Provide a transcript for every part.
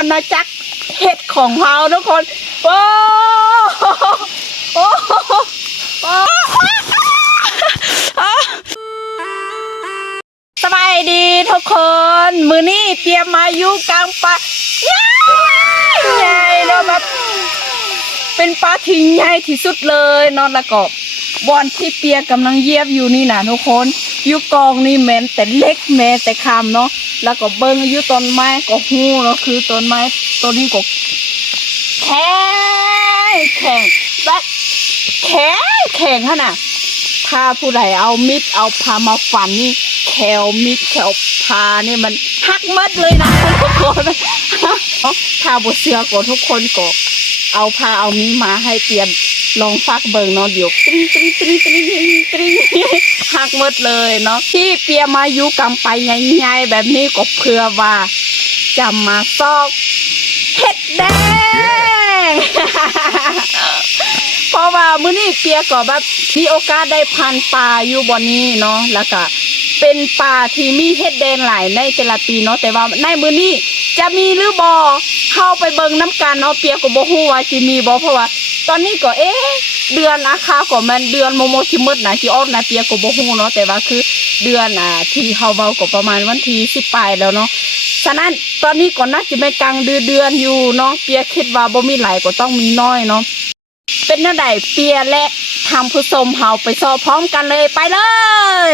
อาณาจักเห็ดของเราทุกคนโอ้โหโอ้โหโอ้โหสบายดีทุกคน มือนี้เตรียมมาอยู่กลางป่าใหญ่ใหญ่เนาะแบบเป็นปลาที่ใหญ่ที่สุดเลยนอนแล้วก็บอนที่เปียกำลังเยียบอยู่นี่นะทุกคน ยู่กองนี่แมนแต่เล็กแม้แต่คำเนาะแล้วก็เบิ้งอยู่ต้นไม้ก็หูเนาะคือต้นไม้ต้นนี้ก็แข็งแข็งแบบแข็งแข็งขนาดถ้าผู้ใดเอามิดเอาพามาฟันนี่แควมิดแควพานี่มันหักหมดเลยนะทุกคนถ้าบทเสือก็ทุกคนก็เอาพาเอามีมาให้เตรียม ลองฟักเบิงเนาะเดี๋ยวตริงตริงตริงตริงตริงตริงหักหมดเลยเนาะที่เปียมาอยู่กำไปใหญ่ๆแบบนี้ก็เพื่อว่าจะมาซอกเห็ดแดงเพราะว่ามื้อนี้เปียก็แบบมีโอกาสได้พันปลาอยู่บนนี้เนาะแล้วก็เป็นปลาที่มีเห็ดแดงหลายในแต่ละปีเนาะแต่ว่าในมื้อนี้จะมีหรือบ่เข้าไปเบิงน้ำกันเนาะเปียก็บ่ฮู้ว่าสิมีบ่เพราะว่า ตอนนี้ก็เอ๊ะเดือนอาคาก็มันเดือนโมโมชิมืดนะที่ออกนะเปียก็บ่ฮู้เนาะแต่ว่าคือเดือนอ่าที่เฮาเว้าก็ประมาณวันที่10ปลายแล้วเนาะฉะนั้นตอนนี้ก่อนน่าจะไม่กลางเดือนเดือนอยู่เนาะเปียคิดว่าบ่มีหลายก็ต้องมีน้อยเนาะเป็นเท่าใดเปียและทำผู้ชมเฮาไปสอพร้อมกันเลยไปเลย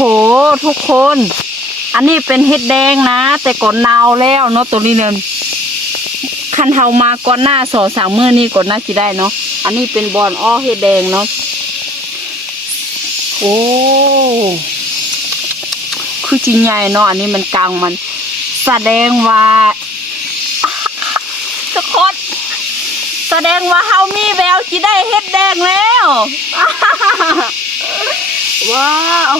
โหทุกคน อันนี้เป็นเห็ดแดงนะ แต่ก่อนนาวแล้วเนาะตัวนี้เนี่ยคันเฮามาก่อนหน้าสองสามมือนี้ก่อนน่าจะได้เนาะอันนี้เป็นบอนอ้อเห็ดแดงเนาะโอ้คือจริงใหญ่เนาะอันนี้มันกลางมัน แสดงว่าทุกคนแสดงว่าเฮามีแววจะได้เห็ดแดงแล้ว ว้าว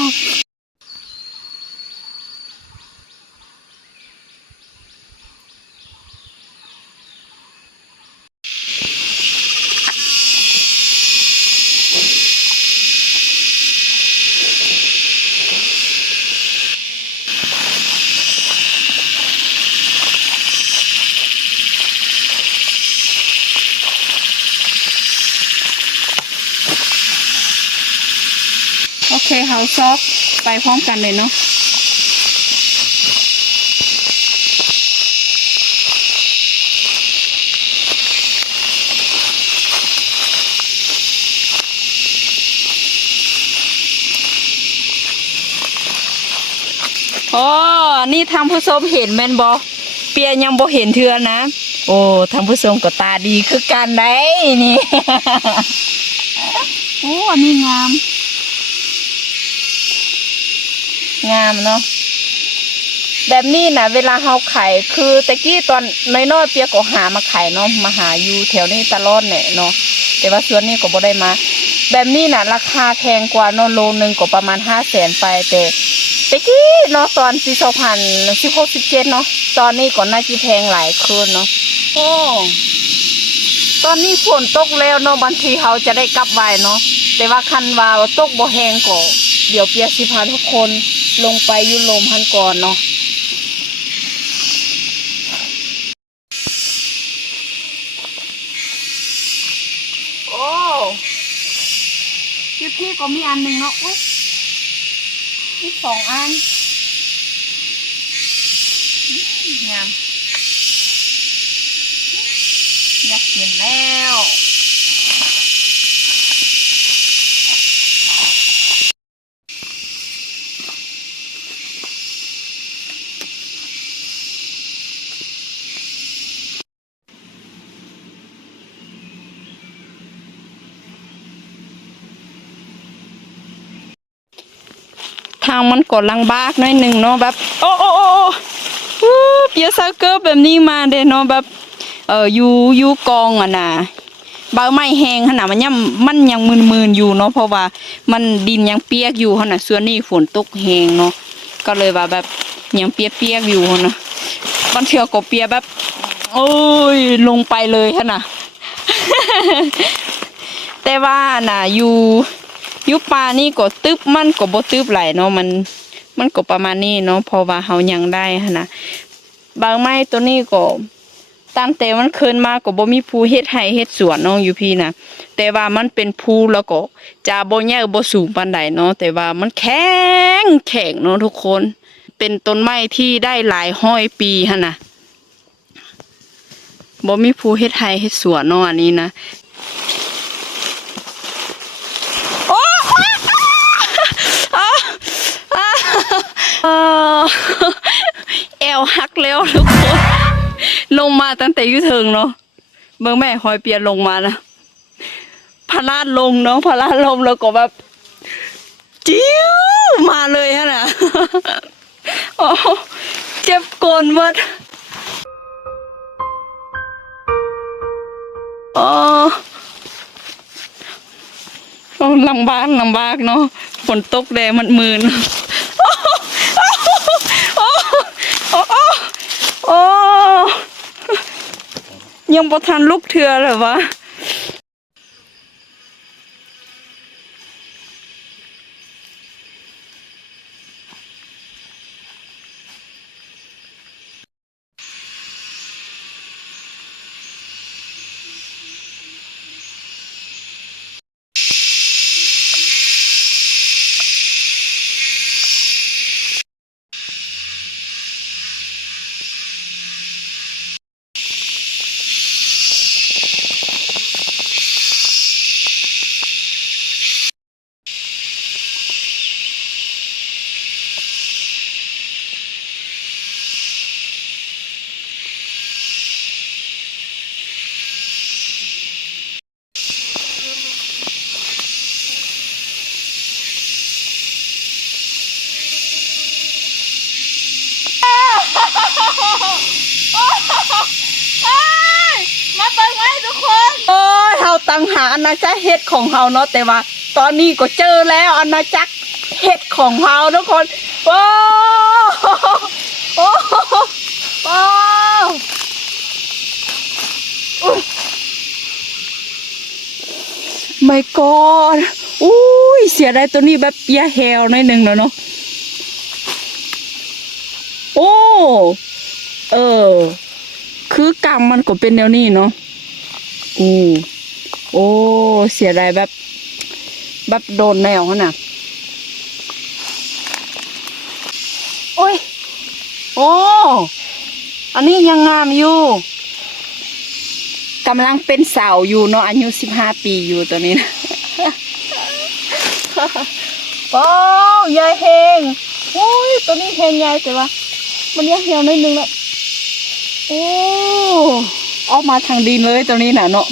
เคเฮาซอกไปพร้อมกันเลยเนาะโอ้นี่ทางผู้ชมเห็นแมนบอเปียยังบ่เห็นเทือนะ โอ้ทางผู้ชมก็ตาดีคือกันได้นี่ โอ้ อันนี้งาม งามเนาะแบบนี้นะเวลาเฮาขายคือตะกี้ตอนน้อยๆเปียก็หามาขายเนาะมาหาอยู่แถวนี้ตลอดเนี่ยเนาะแต่ว่าส่วนนี้ก็บ่ได้มา แบบนี้นะราคาแพงกว่าเนาะโลนึงก็ประมาณห้าแสนไปแต่ตะกี้เนาะตอนปีสองพันสิบหกสิบเจ็ดเนาะตอนนี้ก็น่าจะแพงหลายคืนเนาะโอ้ตอนนี้ฝนตกแล้วเนาะบางทีเขาจะได้กลับไวเนาะแต่ว่าคันว่าตกบ่แหงก็ เดี๋ยวเปียสิพาทุกคนลงไปยุโรมพันก่อนเนาะโอ้พี่พี่ก็มีอันหนึ่งเนาะอุ๊ยมีสองอันงามอยากกินแล้ว ทางมันกดลังบากน่อยหนึ่งเนาะแบบ โอ้โอ้โอ้เปียซาเกอร์แบบนี้มาเด้เนาะแบบเอออยู่อยู่กองอะนะใบไม้แห้งขนาดมันยังมันยังมึนๆอยู่เนาะเพราะว่ามันดินยังเปียกอยู่ขนาดส่วนนี้ฝนตกแห้งเนาะก็เลยว่าแบบยังเปียกๆอยู่นะบางเทื่อก็เปียกแบบ โอ้ยลงไปเลยขนาดแต่ว่าน่ะอยู่ ยู่ป่านี่ก็ตึบมันก็บ่ตึบไหลายเนาะมัน มันก็ประมาณนี้เนาะเพราะว่าเฮายังได้หั้นนะบางไม้ตัวนี้ก็ตั้งแต่มันเคินมาก็บ่มีภูเฮ็ดไห้เฮ็ดสวนเนาะอยู่พี่นะแต่ว่ามันเป็นภูแล้วก็จะบ่ใหญ่บ่สูงปานใดเนาะแต่ว่ามันแข็งแข็งเนาะทุกคน เป็นต้นไม้ที่ได้หลายห้อยปีหั่นน่ะบ่มีภูเฮ็ดไห้เฮ็ดสวนเนาะอันนี้นะ โอ้อ้าอ้า เอ่อแอวหักแล้วทุกคนลงมาตั้งแต่ยุเทิงเนาะเบิ่งแม่หอยเปียนลงมานะพลาดลงเนาะพลาดลงแล้วก็แบบจิ้วมาเลยฮะน่ะโอ้เจ็บกนหมดอ๋อโอ้ลำบากลำบากเนาะฝนตกแดดมันมืนโอ้โอ้ โอ้โอ้โอ้ยังบ่ทันลุกเถื่อเลยวะ มาเปิดไว้ทุกคนโอ้ยเฮาตังหาอาณาจักรเฮ็ดของเฮาเนาะแต่ว่า ตอนนี้ก็เจอแล้วอาณาจักรเฮ็ดของเฮาทุกคนโอ้โอ้โอ้ไม่กอดอุ้ยเสียดายตัวนี้แบบยาแฮวหน่อยหนึ่งแล้วเนาะโอ้ คือกรรมมันก็เป็นแนวนี้เนาะอือโอ้ เสียดายแบบแบบโดนแนวขนาดโอ้ย โอ้ อันนี้ยังงามอยู่กำลังเป็นสาวอยู่เนาะอายุสิบห้าปีอยู่ตัวนี้นะโอ้ยายเฮงโอ้ยตัวนี้เฮงยายแต่ว่า มันยังเหี่ยวนิดนึงแล้ว โอ้ออกมาทางดินเลยตัวนี้น่ะเนาะ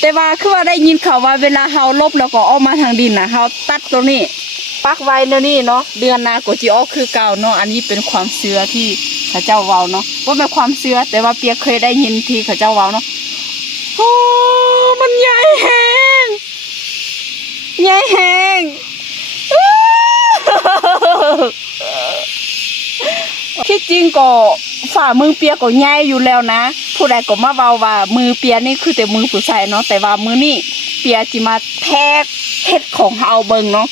แต่ว่าคือว่าได้ยินข่าวว่าเวลาเฮาลบแล้วก็ออกมาทางดินนะเฮาตัดตัวนี้ปักไว้เดี๋ยนี้เนาะเดือนนาก็จิออกคือเก่าเนาะอันนี้เป็นความเชื่อที่เขาเจ้าเว้าเนาะว่าเป็นความเชื่อแต่ว่าเปียเคยได้ยินที่เขาเจ้าเว้าเนาะโอ้มันใหญ่แหงใหญ่แหงอื้อที่จริงก็ ฝ่ามือเปียกก็ใหญ่อยู่แล้วนะ ผู้ใดก็มาเบาว่า มือเปียนี่คือแต่มือผู้ชายเนาะแต่ว่ามือนี่เปียจิมาแทกเฮ็ดของเฮาเบิ่งเนาะ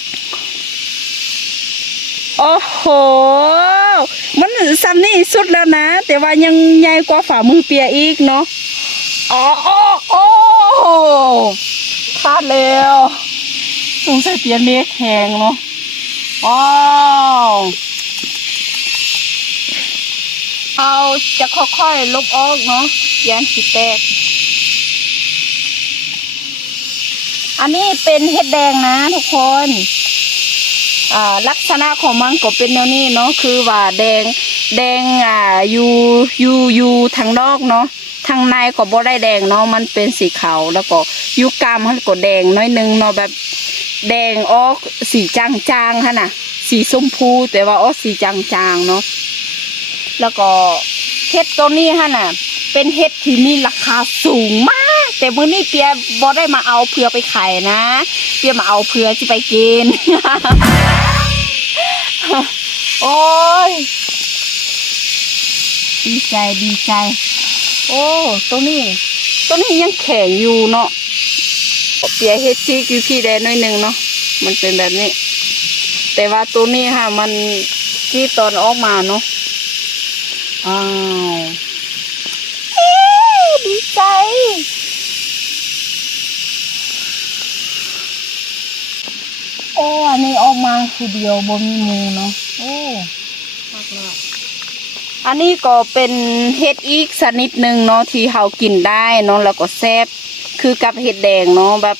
โอ้โห มันซ้ำนี่สุดแล้วนะ แต่ว่ายังใหญ่กว่าฝ่ามือเปียอีกเนาะอ๋อโอ้โอ้พลาดแล้วสงสัยเปียนเมฆแหงเนาะว้าว เอาจะค่อยๆลบออกเนาะยันสิแตก อันนี้เป็นเห็ดแดงนะทุกคนอ่าลักษณะของมันก็เป็นแนวนี้เนาะคือว่าแดงแดงอ่าอยู่อยู่อยู่ทางนอกเนาะทางในก็บ่ได้แดงเนาะมันเป็นสีขาวแล้วก็อยุกามมันก็แดงน้อยหนึงเนาะแบบ แดงออกสีจางๆฮะนะสีส้มพูแต่ว่าออกสีจางๆเนาะ แล้วก็เห็ดตัวนี้ฮะน่ะ เป็นเห็ดที่มีราคาสูงมาก แต่มื้อนี้เปียบ่ได้มาเอาเพื่อไปขายนะ เปียมาเอาเพื่อที่ไปกิน โอ้ย ดีใจดีใจ โอ้ตัวนี้ตัวนี้ยังแข็งอยู่เนาะเปียเฮ็ดจิกอยู่พี่แดนหน่อยหนึ่งเนาะมันเป็นแบบนี้ แต่ว่าตัวนี้ค่ะมันที่ตอนออกมาเนาะ อ้าวดีใจ โอ้อันนี้ออกมาคือเดียวบ่มีหมูเนาะโอ้มากมากอันนี้ก็เป็นเห็ดอีกชนิดหนึ่งเนาะที่เรากินได้เนาะแล้วก็แซ่บคือกับเห็ดแดงเนาะแบบ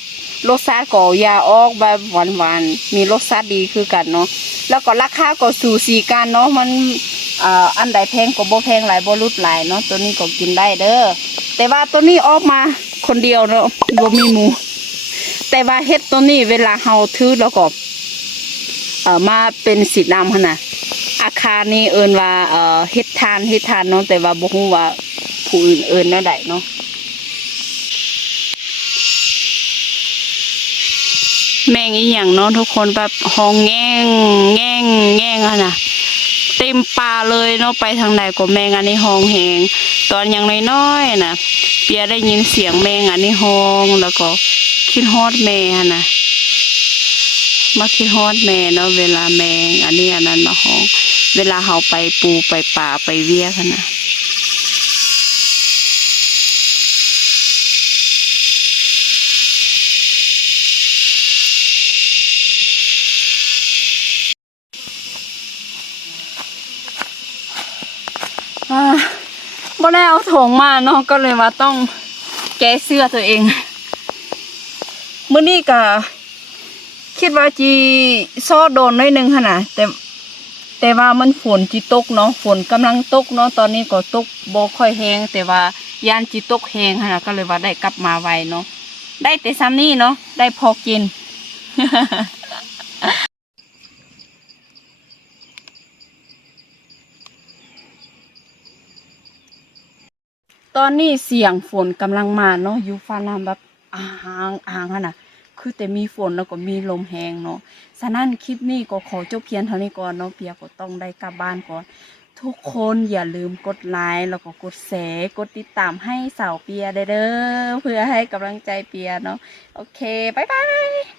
รสชาติก็อยาออกแบบหวานๆมีรสชาติดีคือกันเนาะแล้วก็ราคาก็สูสีกันเนาะมัน อ่าอันใดแพงก็บ่แพงหลายบ่รุดหลายเนาะตัวนี้ก็กินได้เด้อแต่ว่าตัวนี้ออกมาคนเดียวเนาะบ่มีหมู แต่ว่าเห็ดตัวนี้เวลาเฮาถือแล้วก็เอ่อมาเป็นสีดำหั่นน่ะอาคารนี้เอินว่าเอ่อเฮ็ดทานเฮ็ดทานเนาะแต่ว่าบ่ฮู้ว่าผู้อื่นเอินแนวใดเนาะแม่งอีหยังเนาะทุกคนแบบห้องแง่งแง่งแง่งอะนะ เต็มป่าเลยเนาะไปทางใดก็แมงอันนี้ห้องแหงตอนยังน้อยๆนะเปียได้ยินเสียงแมงอันนี้ห้องแล้วก็คิดฮอดแม่นนะมาคิดฮอดแม่เนาะเวลาแมงอันนี้อันนั้นมาห้อง เวลาเขาไปปูไปป่าไปเวียกันนะ บ่ได้เอาถงมาเนาะก็เลยว่าต้องแก้เสื้อตัวเองมื้อนี้ก็คิดว่าจีซ่อโดนหน้อยนึงค่ะนะแต่แต่ว่ามันฝนจีตกเนาะฝนกำลังตกเนาะตอนนี้ก็ตกบ่ค่อยแห้งแต่ว่ายานจีตกแห้งค่ะนะก็เลยว่าได้กลับมาไวเนาะได้แต่ซ้ำนี่เนาะได้พอกิน ตอนนี้เสียงฝนกำลังมาเนาะอยู่ฟ้าน้ำแบบอ่างอ่างอะนะคือแต่มีฝนแล้วก็มีลมแหงเนาะฉะนั้นคลิปนี้ก็ขอจบเพียงเท่านี้ก่อนเนาะเปียก็ต้องได้กลับบ้านก่อน ทุกคนอย่าลืมกดไลค์แล้วก็กดแชร์กดติดตามให้สาวเปียได้เด้อเพื่อให้กำลังใจเปียเนาะโอเคบ๊ายบาย